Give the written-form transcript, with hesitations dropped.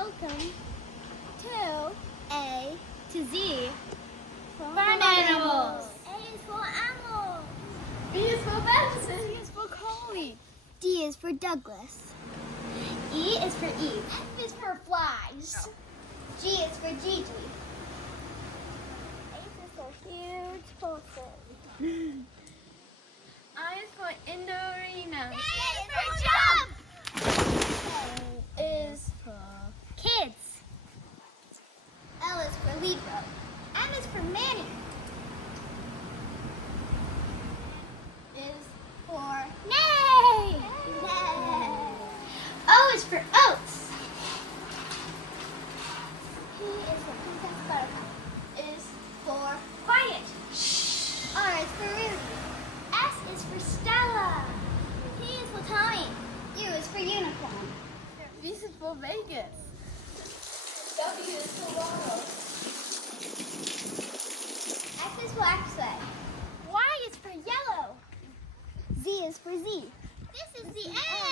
welcome to A to Z Farm animals. A is for animals. B is for Benson. C is for Coley. D is for Douglas. E is for Eve. F is for flies. G is for Gigi. H is for huge horses. I is for Indorina. A is for jump. K is for kids. L is for Libra. M is for Manny. Is for Nay. O is for oats. P is for Princess Buttercup. Is for quiet. R is for Ruby. S is for Stella. T is for Tommy. U is for unicorn. V is for Vegas. W is for Waddle. X is for X-ray. Y is for yellow. Z is for Z. This is the end.